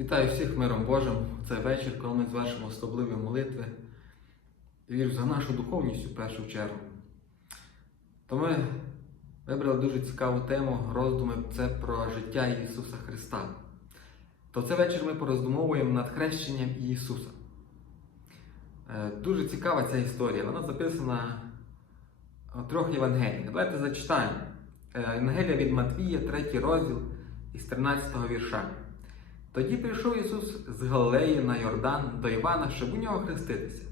Вітаю всіх миром Божим. Це вечір, коли ми звершимо особливі молитви. І вірш за нашу духовність у першу чергу. То ми вибрали дуже цікаву тему роздуми це про життя Ісуса Христа. То це вечір ми пороздумовуємо над хрещенням Ісуса. Е, Дуже цікава ця історія. Вона записана у трьох Євангеліях. Давайте зачитаємо. Е, Євангелія від Матвія, 3 розділ із 13 вірша. Тоді прийшов Ісус з Галилеї на Йордан до Івана, щоб у нього хреститися.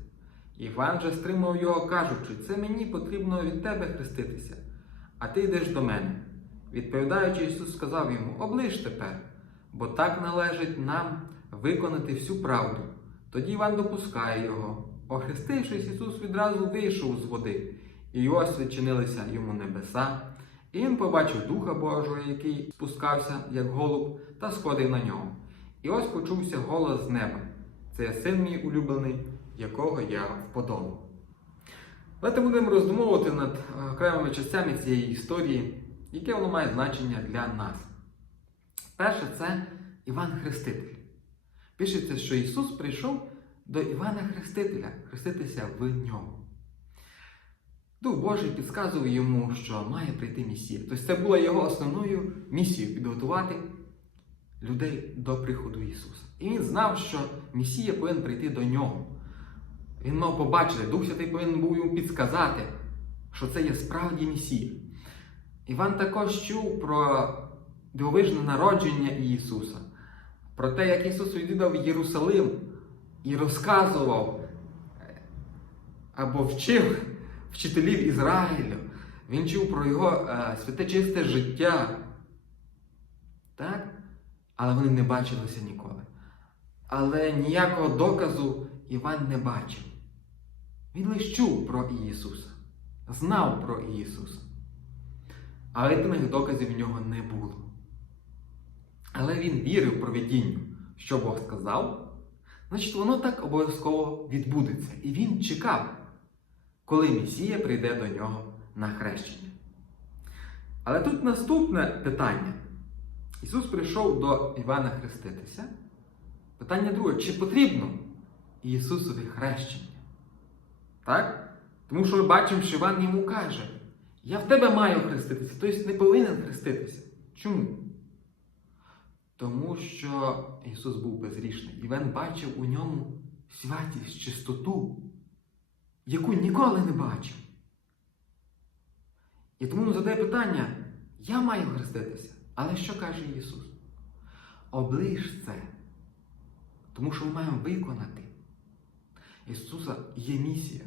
Іван же стримав його, кажучи, це мені потрібно від тебе хреститися, а ти йдеш до мене. Відповідаючи, Ісус сказав йому: Оближ тепер, бо так належить нам виконати всю правду. Тоді Іван допускає його. Охрестившись, Ісус відразу вийшов з води, і ось відчинилися йому небеса, і він побачив Духа Божого, який спускався, як голуб, та сходив на нього. І ось почувся голос з неба. Це син мій улюблений, якого я вподобав. Давайте будемо роздумовувати над е, окремими частями цієї історії, яке воно має значення для нас. Перше, це Іван Хреститель. Пишеться, що Ісус прийшов до Івана Хрестителя, хреститися в нього. Дух Божий підказував йому, що має прийти Месія. Тобто це була його основною місією підготувати людей до приходу Ісуса. І він знав, що Месія повинен прийти до нього. Він мав побачити, Дух Святий повинен був йому підсказати, що це є справді Месія. Іван також чув про дивовижне народження Ісуса, про те, як Ісус відвідав Єрусалим і розказував е, або вчив вчителів Ізраїлю. Він чув про його е, святе чисте життя. Так? Але вони не бачилися ніколи. Але ніякого доказу Іван не бачив. Він лише чув про Ісуса, знав про Ісуса. Але тих доказів в нього не було. Але він вірив провидінню, що Бог сказав, значить, воно так обов'язково відбудеться. І він чекав, коли Месія прийде до нього на хрещення. Але тут наступне питання. Ісус прийшов до Івана хреститися. Питання друге, чи потрібно Ісусові хрещення? Так? Тому що ми бачимо, що Іван йому каже: Я в тебе маю хреститися, тобто не повинен хреститися. Чому? Тому що Ісус був безгрішний. Іван бачив у ньому святість, чистоту, яку ніколи не бачив. І тому задає питання: я маю хреститися. Але що каже Ісус? Оближ це, тому що ми маємо виконати. Ісуса є місія,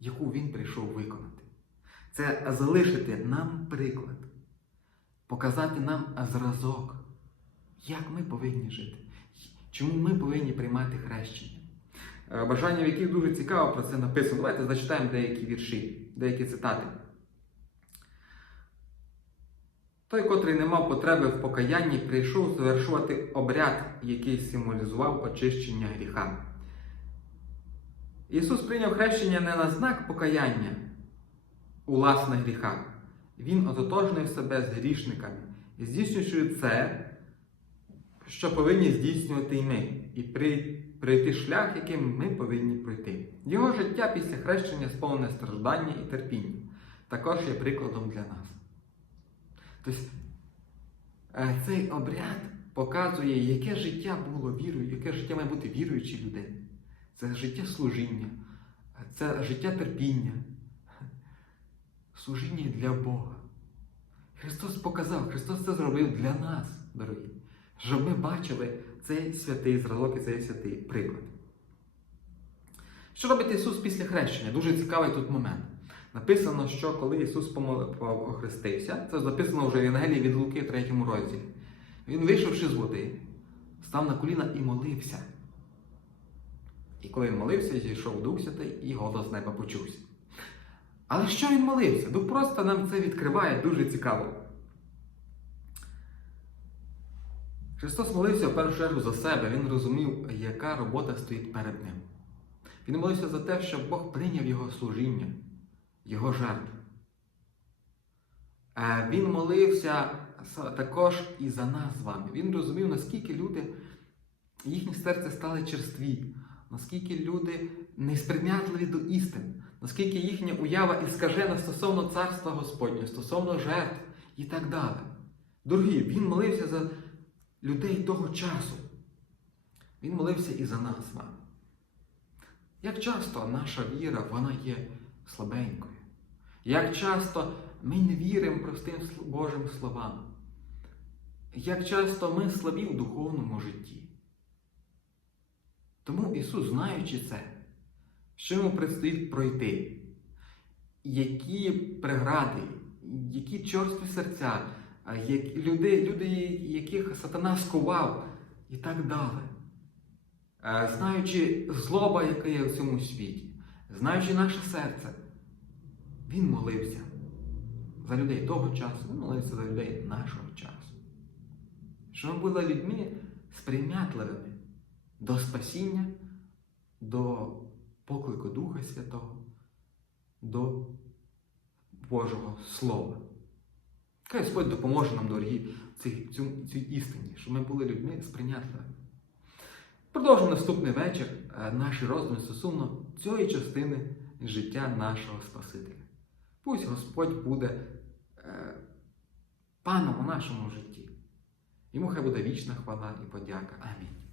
яку Він прийшов виконати. Це залишити нам приклад, показати нам зразок, як ми повинні жити, чому ми повинні приймати хрещення. Е, Бажання, в яких дуже цікаво про це написано. Давайте зачитаємо деякі вірші, деякі цитати. Той, котрий не мав потреби в покаянні, прийшов завершувати обряд, який символізував очищення гріха. Ісус прийняв хрещення не на знак покаяння у власних гріхах. Він ототожнив себе з грішниками, здійснюючи це, що повинні здійснювати і ми, і пройти шлях, яким ми повинні пройти. Його життя після хрещення сповнене страждання і терпіння, також є прикладом для нас. Тобто цей обряд показує, яке життя було вірою, яке життя має бути віруючій людині. Це життя служіння, це життя терпіння, служіння для Бога. Христос показав, Христос це зробив для нас, дорогі, щоб ми бачили цей святий зразок і цей святий приклад. Що робить Ісус після хрещення? Дуже цікавий тут момент. Написано, що коли Ісус охрестився, це записано вже в Євангелії від Луки в 3 розділі. Він, вийшовши з води, став на коліна і молився. І коли він молився, зійшов Дух Святий і голос неба почувся. Але що він молився? Дух просто нам це відкриває дуже цікаво. Христос молився в першу чергу за себе, Він розумів, яка робота стоїть перед ним. Він молився за те, щоб Бог прийняв його служіння його жертву. Він молився також і за нас з вами. Він розумів, наскільки люди, їхні серця стали черстві, наскільки люди несприйнятливі до істин, наскільки їхня уява іскажена стосовно царства Господнього, стосовно жертв і так далі. Дорогі, він молився за людей того часу. Він молився і за нас з вами. Як часто наша віра вона є слабенькою? Як часто ми не віримо простим Божим словам? Як часто ми слабі в духовному житті? Тому Ісус, знаючи це, що йому предстоїть пройти, які прегради, які чорстві серця, люди, люди, яких сатана скував і так далі. Е, Знаючи злоба, яка є в цьому світі, знаючи наше серце, він молився за людей того часу, він молився за людей нашого часу. Щоб ми були людьми сприйнятливими до спасіння, до поклику Духа Святого, до Божого Слова. Хай Господь допоможе нам, дорогі, в цій, цій істині, щоб ми були людьми сприйнятливими. Продовжимо наступний вечір е, наші роздуми стосовно цієї частини життя нашого Спасителя. Пусть Господь буде е, паном у нашому житті. Йому хай буде вічна хвала і подяка. Амінь.